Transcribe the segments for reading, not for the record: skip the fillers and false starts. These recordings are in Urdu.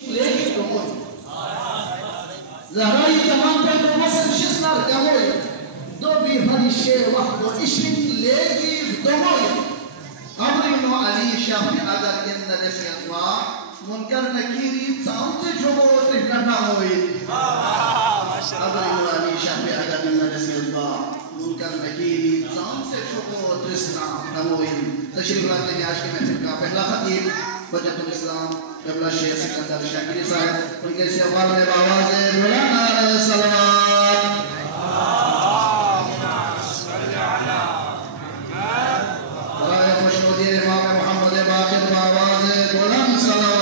ليك دموي زهراي تمام بين مصر شسنر دموي دوبي هذا الشيء وحده إشي ليك دموي أمرينو علي شافي أدر إن لسيطوا منكر نكيري تأمت جمهور لنموي أمرينو علي شافي أدر إن لسيطوا منكر نكيري تأمت جمهور لنموي تشريف لك لك عشق محفل کا پہلا خطیب بجت الاسلام قبلہ شیخ سکندر شاکری صاحب ان کے سیوال میں باواز مولانا علیہ السلام برائے خوشنودی امام محمد باقر باواز مولانا سلام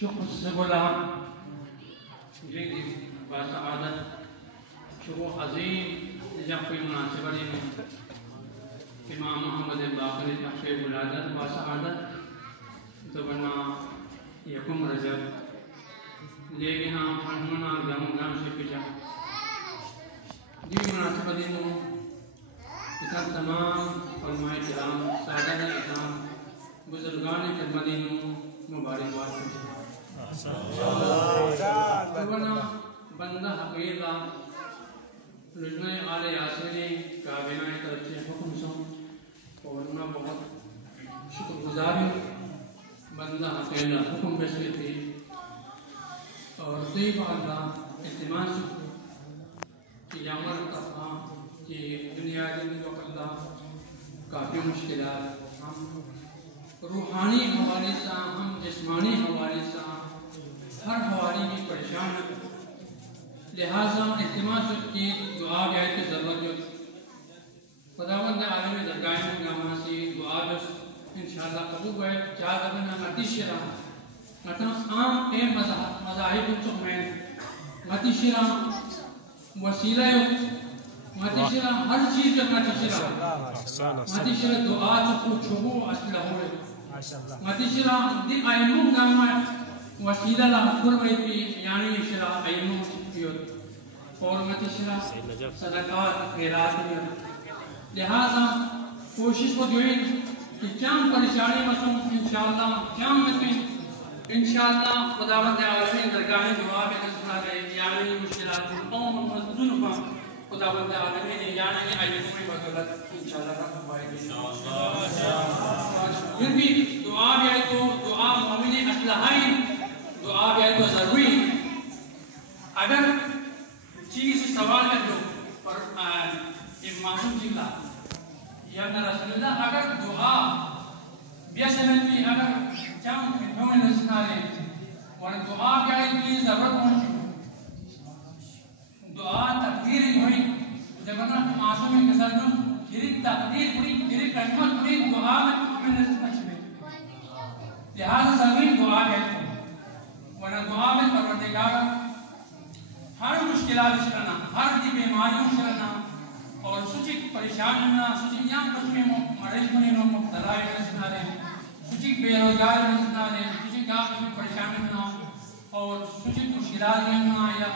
شكر السبلة جيدي بسعادة شكر عظيم لجفو المناسبة إمام محمد باقر تحشي ولادة بسعادة تبنى يكون رجب لیکن ہمنا گام سے پچھا جی مناسبة دینوں کتاب تمام علماء کرام سادہ اکرام بزرگان خدمتینوں مبارک بات ربنا بندہ حقیقہ رجمہ آل یاسری کابینہ طرف سے حکم سوں اور میں بہت شکر گزار ہوں بندہ حقیقہ حکم بشری تھی اور طیب اللہ اعتماد شکر کہ یامر تفاہ کہ دنیا کے وقت اللہ کافی مشکلات ہم روحانی حوالے سے ہم جسمانی حوالے سے ہر حوالے کی پریشان لہذا اعتماد کی دعا گئے کی ضرورت جو خداوند عالم درگاہ میں گاما سے دعا جو انشاءاللہ قبول گئے چاہ دبنا متیش رہا مطلب عام اے مذاہب چک میں متیش رہا وسیلہ متیش رہا ہر چیز جو متیش رہا متیش رہا دعا چکو چھبو اصلہ ہوئے متیش رہا دی آئیمون گاما وسیلہ لہا قربی پی یعنی شرا ایمون چکیوت اور متشرا صدقات خیرات میں لہذا کوشش کو دوئیں کہ چاہم پریشانی مسوں انشاءاللہ چاہم متیں انشاءاللہ خداوند عالمین درگاہ دعا میں نسلہ گئے یعنی مشکلات قوم مزدون فا خداوند عالمین یعنی ایمون بدولت انشاءاللہ رب بائے گی پھر بھی دعا بھی ہے تو دعا مومن اسلحائیں دعا بھی ہے تو ضروری اگر چیز سوال کر لو پر ایک معصوم چکلا یا رسول اللہ اگر دعا بیسنتی اگر چاہم انہوں نے نسنارے اور دعا بھی ہے کی ضرورت پہنچو دعا تقدیر ہوئی جب معصوم کے ساتھ پریشاننا سچیاں کچھ مریض کو نہیں مبتلا ہے سچی بے روزگار ہے سچی کا پریشاننا اور سچی مشکلات ہیں یا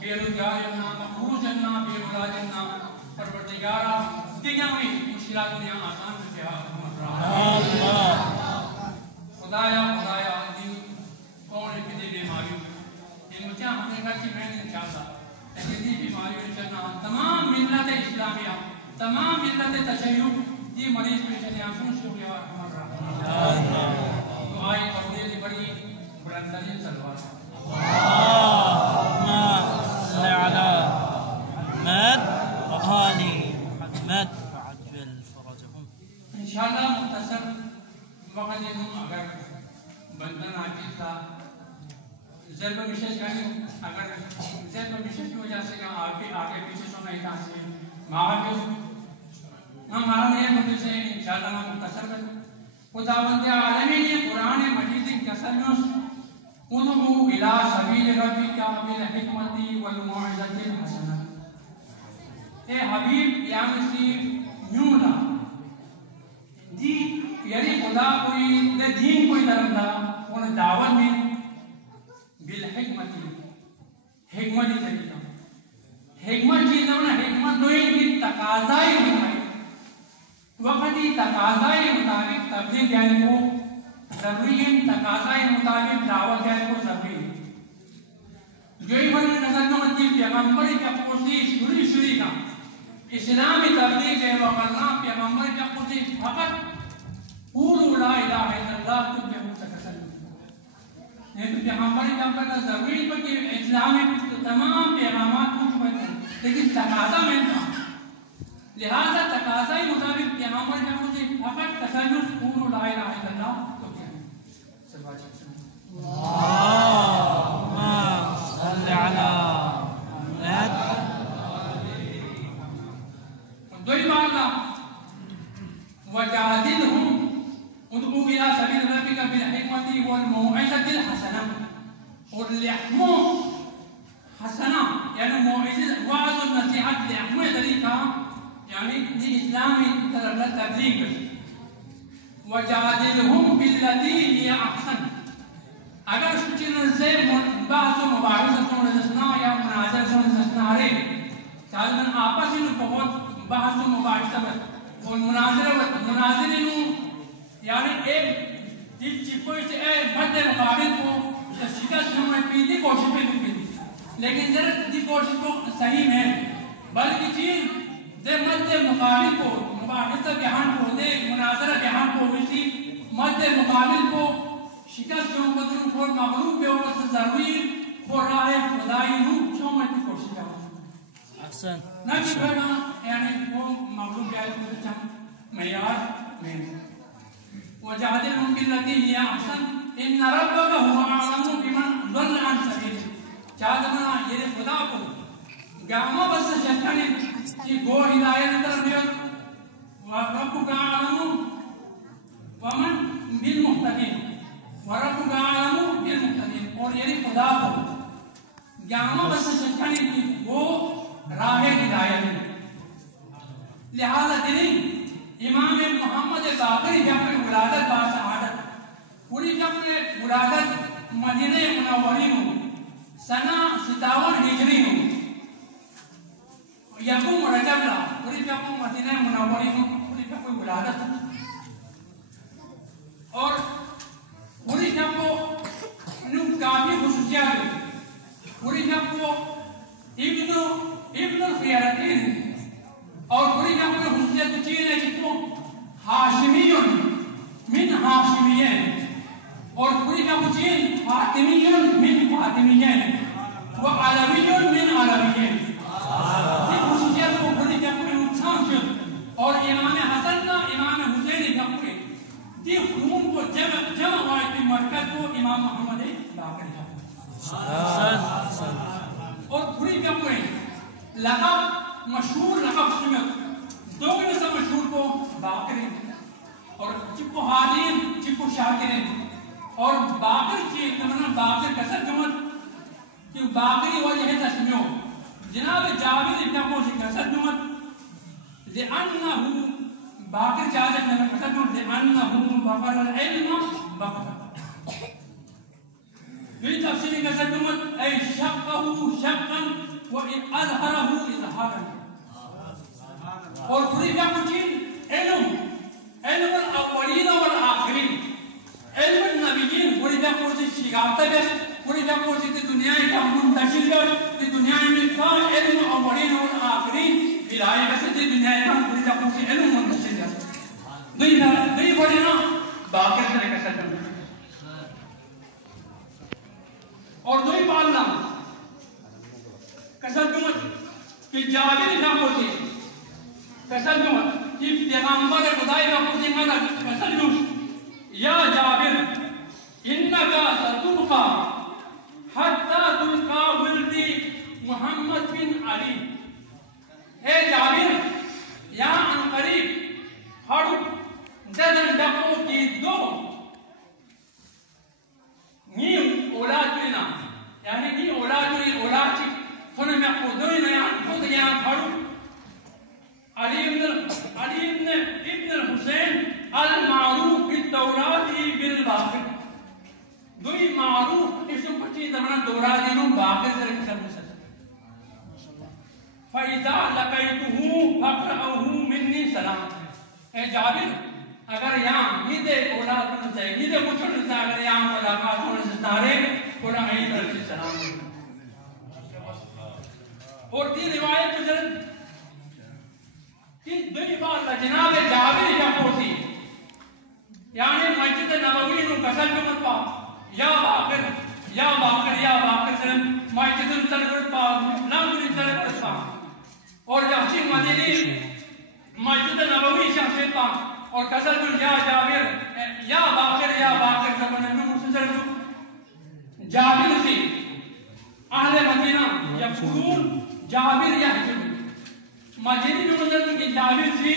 بے روزگار ہیں مخروج ہیں بے اولاد ہیں پروردگارا دیگر میں مشکلات نے آسان کیا خدایا دن کون ہے کہ بیماریوں یہ مجھے ہمیں کہا کہ میں نہیں چاہتا لیکن یہ بیماریوں نے چلنا تمام ملت اسلامیہ تمام ملت تشیع یہ مریض میں چلے آنسون سے ہوئے اور ہمارا تو آئی قبولیت بڑی بلندرین سلوات صلی علی محمد وآلِ محمد وعجل فرجهم انشاءاللہ مختصر وقت ہم اگر بندن عاجز تھا ضرب مشش کریں اگر ضرب مشش کی وجہ سے آگے پیچھے سنا ہی تھا معافظ ہمارا نئے مجھے سے انشاءاللہ مختصر کریں خداوند عالمین یہ قرآن مجید کسرنس ادعو الى سبیل ربک بالحکمت والموعظۃ الحسنہ اے حبیب یا مسیح یونا دی یعنی خدا کوئی دین کوئی طرف تھا انہیں دعوت میں بالحکمت حکمت طریقہ حکمت چیز ہے حکمت دو کی تقاضائی مطابق وقتی تقاضائی مطابق تبلیغ یعنی کو ضروری ہے تقاضائی مطابق دعوت یعنی کو ضروری ہے جو ہی بڑی نظر نو مطلب پیغمبری کا کوشش شروع کا اسلامی تبلیغ ہے وقرنا پیغمبری کا کوشش فقط قولوا لا الہ الا اللہ تفلحوا تکسلوا یہ تو پیغمبری کا ضروری ہے کہ اسلام میں تمام پیغامات کو چھپاتے ہیں لیکن تقاضا میں تھا لہذا تقاضائی مطابق پیغمبر کا مجھے فقط تسلس قولوا لا الہ الا اللہ تفلحوا سبحان اللهم صل على محمد دوئی بارنا وجادلهم ادعو الى سبیل ربک بالحکمت والموعظۃ الحسنہ اور لحمو حسنہ یعنی موعظہ وعظ و نصیحت لحمو طریقہ یعنی دی اسلامی طرف تبلیغ وجادلهم بالتي هي احسن اگر سچن سے بحث و مباحثہ سن رسنا یا مناظرہ سن رسنا رے چاہتے ہیں آپس میں بہت بحث و مباحثہ اور مناظرے یعنی ایک چپوئی سے مد مقابل کو شکست میں پیتی کوشش پہ بھی پیتی لیکن ذرا دی کوشش کو صحیح ہے بلکہ چیز دے مد مقابل کو مباحثہ بیان کو دے مناظرہ بیان کو اسی مد مقابل کو شکست میں بدروں کو مغلوب پہ اوپر سے ضروری کو راہ خدائی نو چھومت کی کوشش کرنا احسن نہ کہ بھینا یعنی وہ مغلوب جائے تو چاہم معیار میں وجادلهم بالتي هي احسن ان ربك هو اعلم بمن ضل عن سبيله چاہتا یہ خدا کو گاما بس شکنے کہ گو ہدایت طرف ہے وربك اعلم ومن بالمهتدين وربك اعلم بالمهتدين اور یہ خدا کو گاما بس شکنے کہ وہ راہ ہدایت ہے لہذا دین امام محمد باقری جب میں ولادت با سعادت پوری جب میں ولادت مدینہ منوری ہوں سنہ 57 ہجری ہوں یقوم رجب لا پوری جب میں مدینہ منوری ہوں پوری جب میں ولادت اور پوری جب کو کافی خصوصیات پوری جب کو ابن الخیارتین اور پوری جب میں خصوصیت چیز ہے جس کو ہاشمیون من ہاشمیین اور پوری جب چیز فاطمیون من فاطمیین و علویون من علویین یہ خصوصیت کو پوری جب میں نقصان شد اور امام حسن کا امام حسین جب میں دی خون کو جمع واحد مرکز کو امام محمد باقر اور پوری جب میں لقب مشہور لقب سمت دوگنے سے مشہور کو باقر اور چپو حادین چپو شاکرین اور باقر کی تمنا باقر کسر جمت کہ باقری وجہ ہے تسمیو جناب جابر ابن کو کسر جمت لأنه باقر جازت لما كتبهم لأنه بقر العلم بقر في تفسير كتبهم أي شقه شقا وأظهره إظهارا والفريق يقول علم الأولين والآخرين علم النبيين فريق يقول الشيعة فريق يقول الدنيا كمنتشر في الدنيا من علم الأولين والآخرين ولاية بس الدنيا كم فريق يقول علم منتشر دي فرينا باقر شركة سلم اور دوی پالنا کسل جمعت کہ جابر کا پوچھے کسل جمعت کہ پیغمبر خدای کا پوچھے مانا کسل جمعت یا جابر انکا ستلقا حتی تلقا ولدی محمد بن علی اے جابر یا ان قریب ہڑو دزن ڈکو کی دو نیم اولاد لینا یعنی نی اولاد لی اولاد چی خونه میں خودوی نیان خود یہاں پڑھو علی ابن الحسین المعروف بالتورات بالباقر دوی معروف اسم پچی زمان دورات انہوں باقر سے رکھتا مسلم فَإِذَا لَقَيْتُهُ فَقْرَأُهُ مِنِّي سَلَامٍ اے جابر اگر یہاں نیدے اولاد ہونا چاہیے نیدے کچھ ہونا چاہیے اگر یہاں ملاقات ہونا چاہے قرآن ای طرف سے سلام اور تی روایت گزرد کہ دوی بات جناب جابر یا پوسی یعنی مسجد نبوی نو کسل کمت پا یا باقر یا باقر یا باقر سلم مسجد سلکت پا نمبری سلکت پا اور جہچی مدینی مسجد نبوی شخصیت پا اور کسل جو یا جابر یا باقر زبان میں مسلسل جابر سے اہل مدینہ یقولون جابر یحجب مدینی میں مسلسل کہ جابر سے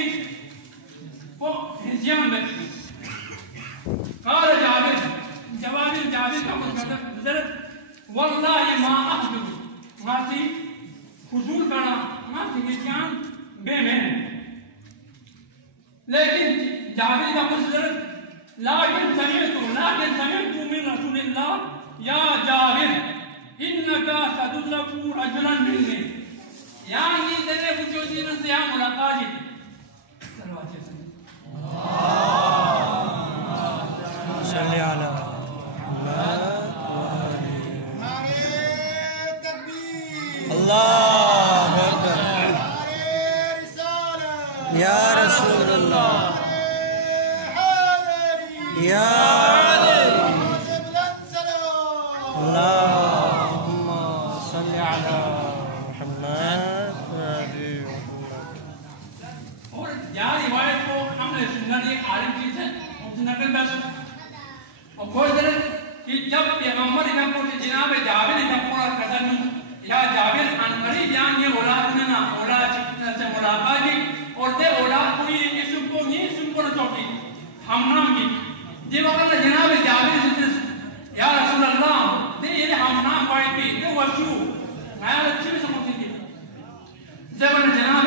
وہ حجیان بکی قال جابر جواب جابر کا مطلب واللہ ما احجب ما سی حضور کرنا ما سی حجیان بے میں لیکن جابر کا مصدر لیکن سمعت من رسول اللہ یا جابر انکا ستدرک رجلا منی یعنی تیرے پوچھو سینن سے یہاں ملاقات جی صلی علی اللہ اکبر یا رسول اللہ یا اللہم صلی علی محمد اور یہاں روایت کو ہم نے سنت ایک عالم چیز ہے ہم سے نقل کر سکتے اور کوئی طرح کہ جب پیغمبر کا پوچھے جناب جابر کا پورا قدر یا جابر انقریب یہاں یہ اولاد نے نا اولاد سے ملاقات کی اور دے اولاد کوئی اسم کو نہیں اسم کو نہ چوٹی ہم نام کی جب اگر جناب جابر سے یا رسول اللہ دے یہ ہم نام پائے کی دے وشو میں اچھی بھی سمجھتی تھی جب اگر جناب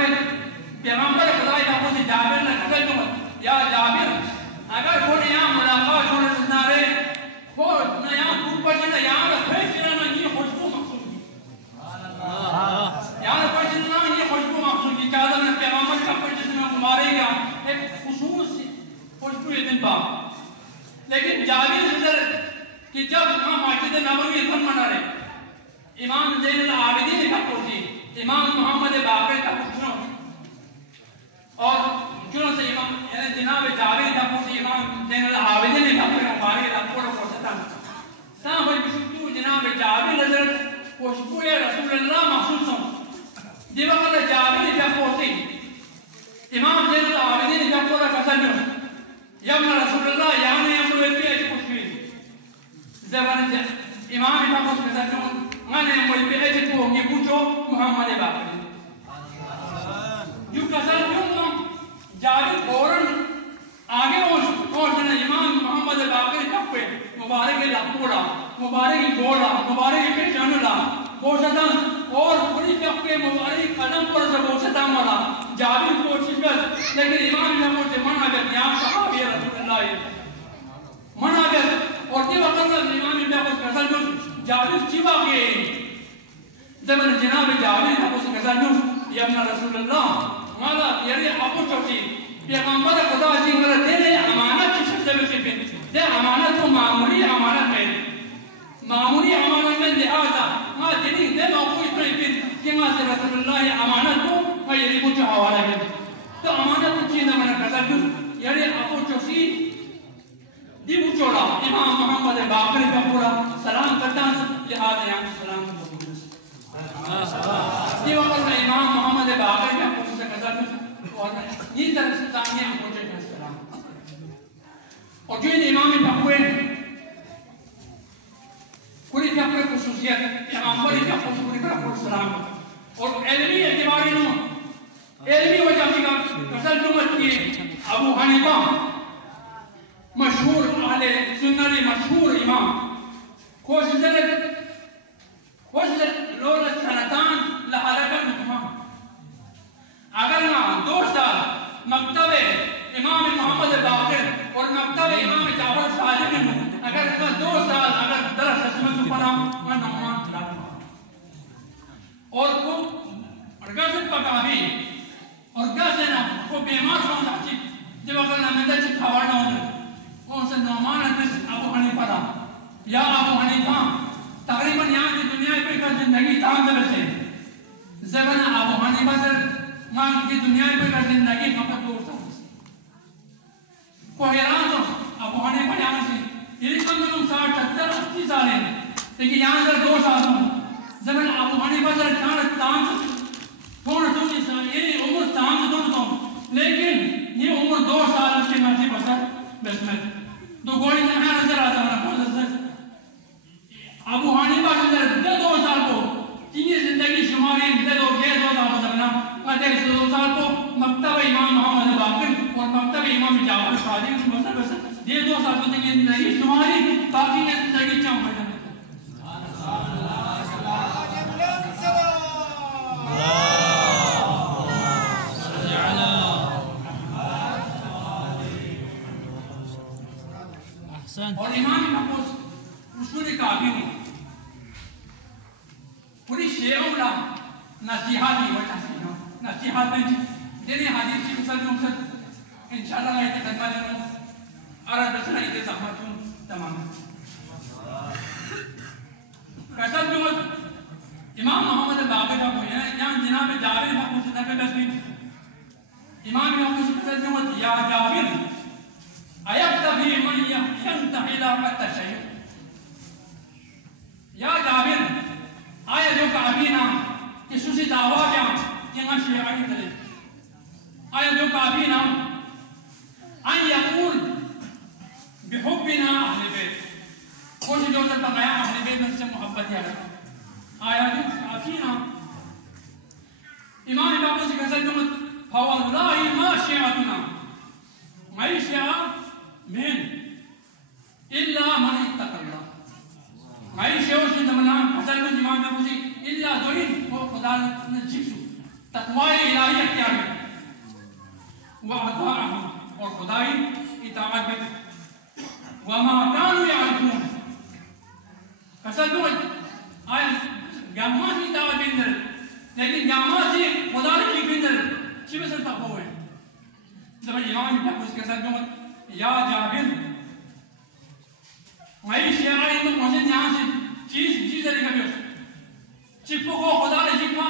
پیغمبر خدای کا پوچھے جابر نے قتل کو یا جابر اگر کوئی یہاں ملاقات ہونے سے نہ رہے کوئی نہ یہاں اوپر جانا یہاں کا پھیس کرنا یہ خوشبو مقصود کی یہاں کوئی جننا یہ خوشبو مقصود کی چاہتا میں پیغمبر کا پوچھے سے میں مبارے گا ایک خصوص خوشبو یہ دن پاک لیکن جابر سے کہ جب ہم مسجد نبوی دھن منا رہے امام زین العابدین کا پوچھی امام محمد باقر کا پوچھنا اور چنوں سے امام جناب جابر کا پوچھی امام زین العابدین کا مبارے گا پورا پوچھتا ساں ہوئی بشکتو جناب جابر حضرت خوشبو رسول اللہ محسوس ہوں جب اگر جابر کا پوچھی امام زین العابدین کا پورا قسم یمن رسول اللہ یعنی امر البیت خوشبوئی زبان امام کا قسم میں نے امر البیت کو یہ پوچھو محمد باقر جو قسم کیوں جابر فوراً آگے پہنچنا امام محمد باقر کپے مبارک لپوڑا مبارک گوڑا مبارک پیشانلا گوشتاں اور پوری کپے مبارک قدم پر سے گوشتاں والا جابر کوشش لیکن امام جمہور سے منع کر یا صحابی رسول اللہ منع کر اور دی وقت امام جمہور غزل جو جابر چی واقعی زمن جناب جابر حقوق غزل جو یا ابن رسول اللہ مالا یعنی اپو چوچی پیغمبر خدا جی مرا دے امانت کی شکل میں پھر دے امانت کو معمولی امانت میں معمولی امانت میں لہذا ماں دینی دے موقوع اتنے پھر کہ ماں سے رسول اللہ امانت کو میں یعنی کچھ حوالہ ہے تو امانت کو چیزیں میں نے غزل جو یعنی اپو چوچی دی بچوڑا امام محمد باقر کا پورا سلام کرتا لہذا یہاں سلام دی وقت میں امام محمد باقر کا پورا سے غزل اور یہ طرف سے تانیہ پہنچے کا سلام اور جو ان امام بھاکوے کوئی بھاکوے خصوصیت امام بڑی بھاکوے کا سلام اور علمی اعتباری نو علمی وجہ کا غزل جمعت کی ابو حنیفہ مشہور اہل سنت مشہور امام خوش لولت سنتان لحلقہ امام اگر نہ 2 سال مکتب امام محمد باقر اور مکتب امام جعفر صادق میں اگر نہ 2 سال اگر درس اسمت پڑھا میں نعمان لاتا اور کو ارگازت پکابی اور گازنا کو بیمار سونتا چیز جب اگر نہ مندر چیز کھوارنا ہوتا کون سے نعمان ادرس ابو حنیفہ دا یا ابو حنیفہ تقریباً یہاں کی دنیا پہ کا زندگی تام سے بچے زبان ابو حنیفہ سے ماں کی دنیا پہ کا زندگی فقط 2 سال کو حیران تو ابو حنیفہ یہاں سے یہ کم سے کم 60 70 80 سال ہیں لیکن یہاں سے 2 سال ہوں زبان ابو حنیفہ سے کھانا تام سے تھوڑا دوسری سال یہ عمر تام سے تھوڑا لیکن یہ عمر 2 سال اس کی مرضی بسر بسمت تو گوڑی جمعہ نظر آتا ہوں ابو حنیفہ سے 2 سال کو تینی زندگی شماری دے 2 سال بزرنا میں دیکھ 2 سال کو مکتب امام محمد باقر اور مکتب امام جعفر صادق بسر بسر یہ 2 سال کو تینی زندگی شماری باقی کی زندگی چاہوں میں اور امام محفوظ رسول کافی ہوں پوری شیعوں لا نصیحاتی وجہ سے نصیحات میں جنہیں حدیث کی مسل جوں سر انشاءاللہ آئیتے خدمہ جنہوں عرض بسر آئیتے زحمت ہوں تمام قصد جو امام محمد باقر کا کوئی ہے یہاں جناب جابر محفوظ صدق بس بھی امام محفوظ قصد جو یا جابر ایکتفی من ینتحی لاقت تشیع یا جابر آیا جو کافی نام کسوسی دعویٰ کیا جنہا شیعہ کی طرح آیا جو کافی نام ان یقول بحبنا اہل بیت کچھ جو تک غیام اہل بیت میں سے محبت یا رہا آیا جو کافی نام امام باقو سے قصد جمت فواللہ ما شیعتنا میں شیعہ من إلا من اتقى الله ما يشوش زمان حسن بن امام ابوزي إلا ذرين هو خدا نجيبسو تقوى إلهي اختیار وأطاعهم اور خدائی اطاعت میں وما كانوا يعرفون فسدوت آیا گاما سی اطاعت بندر لیکن گاما سی خدا کی بندر چی بسر تقوی ہے زمان امام ابوزي کسر جمت یا جابر میں شیعہ میں موجود یہاں سے چیز ہے دیکھا چپو کو خدا نے چپا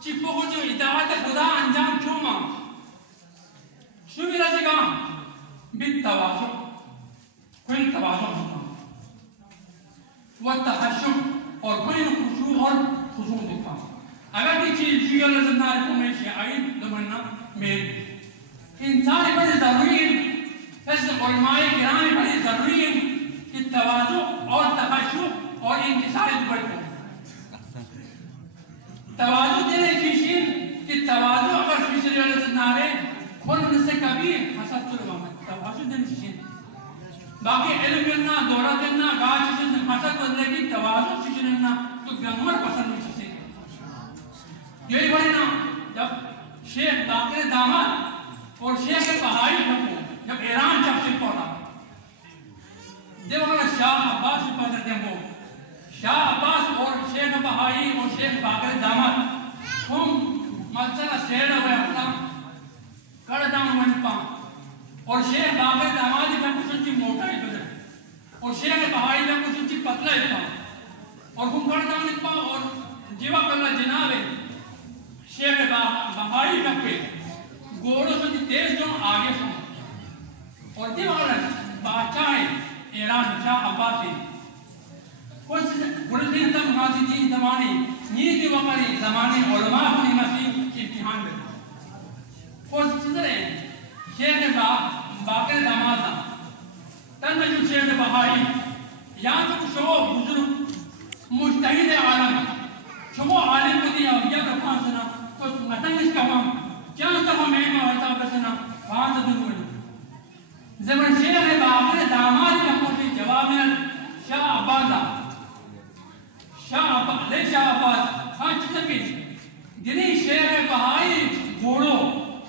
چپو کو جو اطاعت خدا انجام چھوما شو بھی رہے گا بالتواضع کوئی تواضع ہوتا والتحشم اور کوئی خشوع اور خضوع دیکھا اگر کی چیز شیعہ لازم نہ رکھو میں شیعہ دمنا میں انسان پر ضروری ہے اس علماء کرام پر ضروری ہے کہ تواضع اور تخشع اور انکسار پر تواضع دینے کی چیز کہ تواضع اگر فیصلے والے سے نہ رہے کھول سے کبھی حسد تو لگا تواضع دینے کی چیز باقی علم کرنا دورہ دینا گاہ چیزیں حسد بدلے کی تواضع چیزیں لینا تو گمر پسند نہیں چیزیں یہی بڑی نا جب شیخ باقر داماد اور شیخ بہائی کو جب ایران جب سے پڑھا دیو اگر شاہ عباس سے پڑھا دیمو شاہ عباس اور شیخ بہائی اور شیخ باقر دامت ہم ملسلہ سیڑ ہوئے اپنا کردام منپا اور شیخ باقر دامت کا کچھ انچی موٹا ہی بدر اور شیخ بہائی کا کچھ انچی پتلا ہی پا اور ہم کردام منپا اور جیوہ کرنا جنابے شیخ بہائی کا پہ گوڑوں سے تیز جو آگے سن اور دیو اگر بادشاہ ایران شاہ عباسی گلدین تم حاضرین زمانے نیتی وقری زمانے علماء ہوئی مسیح امتحان میں اور سدرے شیخ باقر دامادا تن جو شیخ بہائی یہاں تک شو بزرگ مجتہد عالم شمو عالم کو دیا یا رفان سنا تو مطلب اس کا ہم چند تک ہمیں مہتا بسنا وہاں سے دنوئی زمن شیخ باقر داماد کا پوچھے جواب میں شاہ عبادہ لے شاہ عباس ہاں چکے دنی شیخ بہائی گوڑو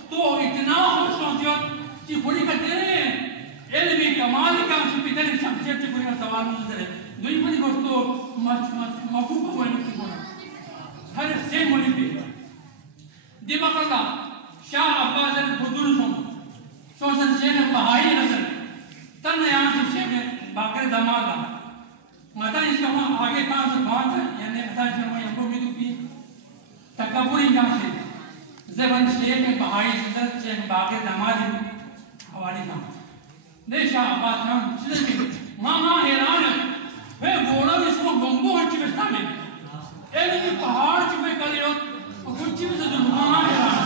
تو اتنا خوش سوچت کہ بڑی کا تیرے علمی کمال کا شپی تیرے شخصیت سے بڑی کا سوال مجھے دوئی بڑی گوشتو مفوق ہوئے نکتی گونا ہر سیم ہوئی پہ دیمہ کرتا شاہ عباس البدل سوچن شیخ بہائی رسل تن یہاں سے شیخ باقر دامادا مطلب اس کا وہاں آگے کہاں سے بات ہے یعنی مطلب اس کا وہاں یکو بھی تو بھی تکبری کہاں سے زبان شیخ بہائی صدر شیخ باقر داماد حوالی تھا دے شاہ عباس کھان صدر بھی ماں حیران ہے گوڑا اس کو گنگو ہنچی بستا میں ایک پہاڑ چپے کر لو ہنچی بستا جو ماں حیران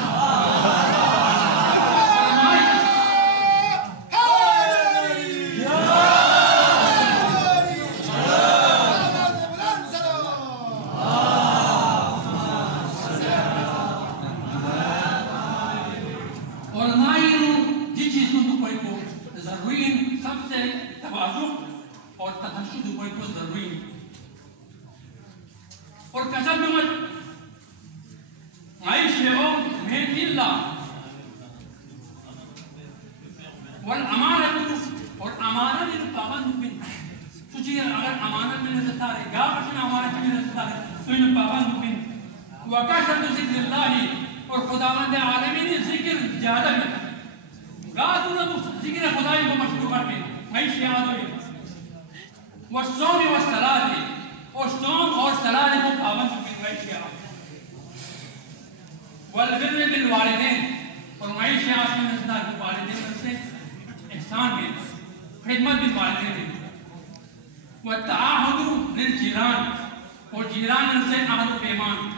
اور قسم میں عائش ہو میں اللہ والامانت اور امانت یہ پابند بن سوچیے اگر امانت میں نظر ہے گا کچھ امانت میں نظر ہے تو یہ پابند بن وکثرت ذکر اللہ اور خداوند عالمین ذکر زیادہ ہے گا تو ذکر خدائی کو مشکور کر کے عائش یاد ہوئی والصوم والصلاۃ اور صوم اور صلاۃ کو پابند بن والبر بالوالدین اور معیشت آسمی نزدار کو والدین سے احسان بھی خدمت بالوالدین والتعاہد للجیران اور جیران سے عہد و پیمان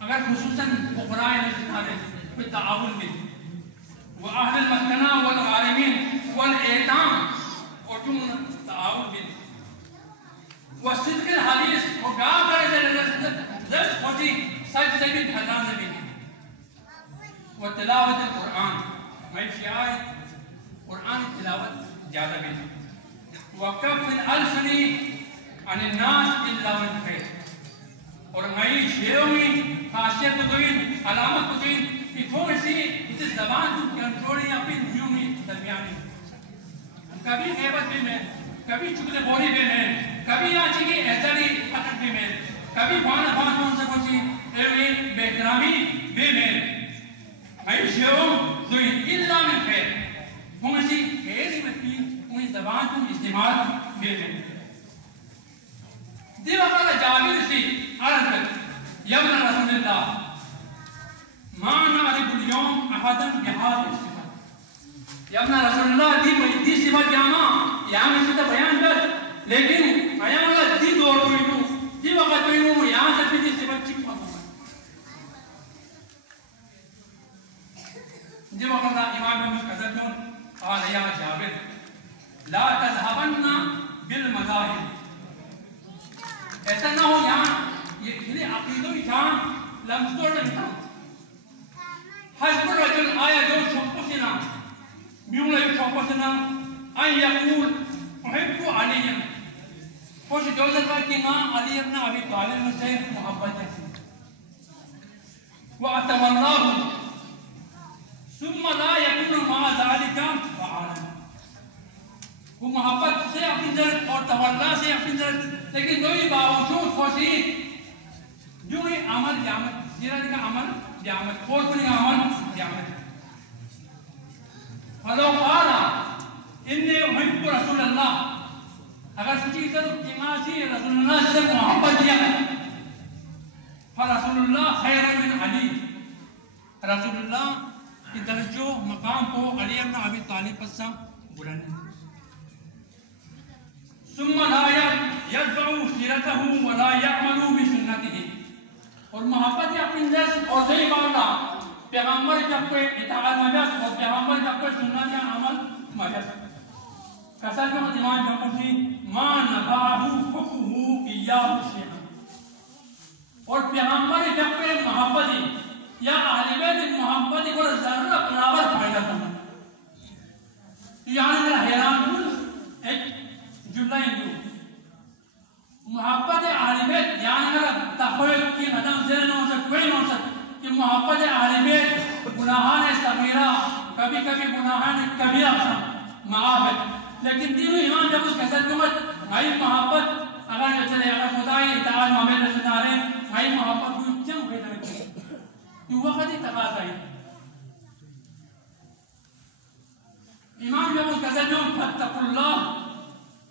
اگر خصوصاً فقراء نزدار پھر تعاون بھی وأهل المسكنة والغارمين والإيتام اور تعاون بھی والصدق الحديث وقابل رزق ہوتی سچ سے بھی دھران سے بھی وتلاوت القرآن معیشی آیت قرآن تلاوت زیادہ بھی وقف الألسن عن الناس إلا والخير اور معیشی میں خاصیت بتوین علامت بتوین کہ تھوڑی سی اس زبان کو کنٹرولی اپنی دنیوں میں درمیانی کبھی غیبت بھی میں کبھی چکلے بوری بھی میں کبھی آچی کی احتری پتک بھی میں کبھی فانا فانا کون سے کچھ ایوی بہترامی بھی میں معیشیوں دوئی اللہ من خیر ہوں اسی خیر مکی انہی زبان کو استعمال بھی میں دیو اپنا جابر سی عرض کر یبن رسول اللہ ما نعرف اليوم احدا بهذه الصفات یبن رسول اللہ دی صفت جامع یہاں میں سے بیان کر لیکن آیا اللہ دی دور کوئی نو دی وقت کوئی نو یہاں سے بھی صفت چک پاتا دی وقت اللہ امام محمد قدر کن قال یا جابر لا تذهبن بالمذاہب ایسا نہ ہو یہاں یہ عقیدوں کی جان لمسطور میں تھا حسب الرجل آیا جو شوقسنا بیولا شوقسنا ان یقول احب علیا خوش جوزر پر کہ ماں علی ابن ابی طالب میں سے محبت ہے وَأَتَوَلَّاهُ تولّا سے اپنی طرف، لیکن دوئی باوجود خوشی جو ہی عمل قیامت زیرہ دیکھا عمل قیامت کھول کنی عمل قیامت فلو قالا انی احب رسول اللہ اگر سچی تو جماعتی رسول اللہ سے محبت دیا فرسول اللہ خیر من علی رسول اللہ کی درجو مقام کو علی ابن ابی طالب پر سے بلند ثم لا يتبع سیرته ولا يعمل بسنته اور محبت اپنی نفس اور دئی بالا پیغمبر جب کوئی اطاعت مجاز اور پیغمبر جب کوئی سنت یا عمل مجاز کسر کے مدیمان جو کچھ ما نفعه حقه ایاه شیئا اور پیغمبر جب کوئی محبتی یا اہل بیت محبتی کو ذرہ برابر فائدہ کرنا یعنی میرا حیران کن ایک جملہ ہندو محبت اہل بیت یعنی میرا تخویل کی مدام زیر نوشد کوئی نوشد کہ محبت اہل بیت گناہان صغیرہ کبھی کبھی گناہان کبیرہ معابد لیکن تینوں ایمان جب اس کسر کے مت بھائی محبت اگر یہ چلے اگر خدای اطاعت محمد رسول دارے بھائی محبت کو چم پیدا کرتے یہ وقت ہی تقاضا ہے ایمان جب اس کسر جو فاتقوا اللہ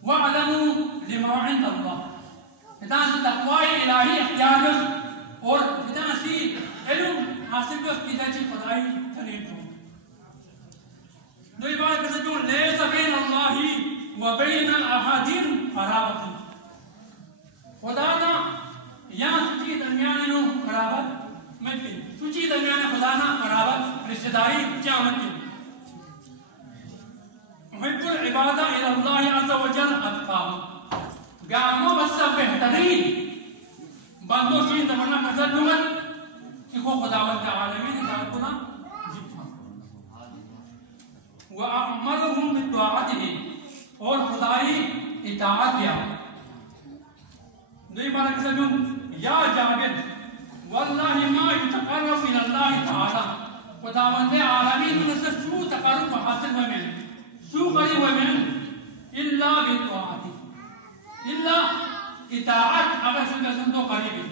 وَعْلَمُوا لِمَا عِنْدَ اللَّهِ اتنا سی تقوی الہی اختیار جو اور اتنا سی علم حاصل جو کتا چی خدای تنین جو دوئی بات کسا جو لیس بین اللہ و بین احادین قرابت خدا نا یا سچی درمیانو قرابت ممکن سچی درمیان خدا نا قرابت رشتہ داری کیا ممکن محب العبادہ الى اللہ عز و جل اتقاہ بیامو بسا بہترین بندو شین دمنا قصد جمت کہ خو خداوت عالمین ذات کنا وَأَعْمَلُهُمْ بِالْدُعَاتِهِ اور خدای اطاعت کیا دوئی بارہ قصد جمت یا جابر واللہ ما يتقرب الى اللہ تعالی خداوت عالمین من سے سو تقرب حاصل ہوئے سو قریب ہوئے الا بالطاعت الا اطاعت اگر سن تو قریب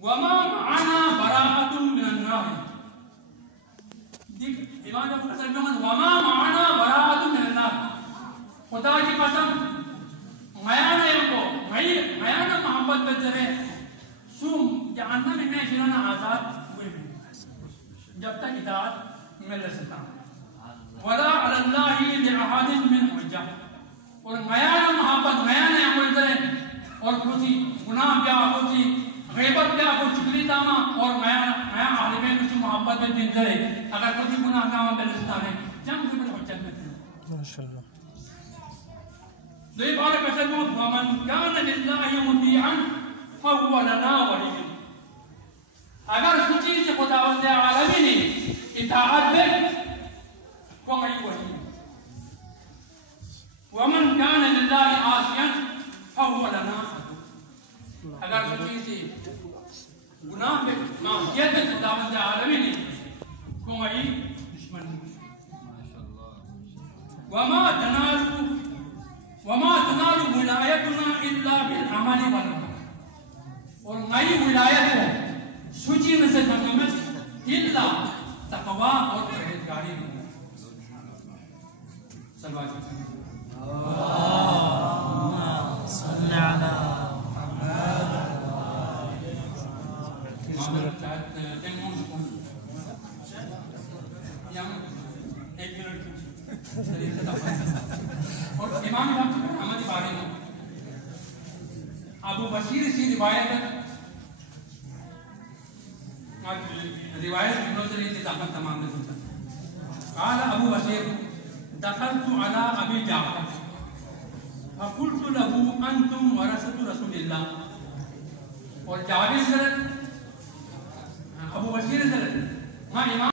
وما معنا براءة من النار دیکھ ایمان جب قسم جمعن وما معنا براءة من النار خدا کی قسم میانا یمکو میانا محبت بچرے سو جہنم میں شرنا آزاد ہوئے جب تک اطاعت میں لستا ولا علی اللہ لأحد من حجہ اور میانا محبت میانا عمل کرے اور کچھ گناہ کیا کچھ غیبت کیا کچھ چکلی تاما اور میانا عالمین کچھ محبت میں دن کرے اگر کچھ گناہ کاما بلستانے جنگ کی بڑی حجت میں کرے ماشاءاللہ دوئی بارے قسم ومن کان للہ مطیعا فهو لنا ولی اگر سچی سے خداوند عالمی نے اطاعت دے کو میں ولی ومن كان لله عاصيا فهو لنا اگر سچی سے گناہ میں معصیت میں خداوند عالمین کو میں دشمن وما تنال ولایتنا الا بالعمل والعمل اور نئی ولایت کو سچی میں سے تمامت الا تقوی اور پرہیزگاری میں صلوات اللهم صل على اور امام احمد باری نے ابو بشیر سی روایت کی طاقت تمام نے قال ابو بشیر دخلت على ابي جعفر فقلت له انتم ورثة رسول الله اور جابر ابو بشیر ہاں امام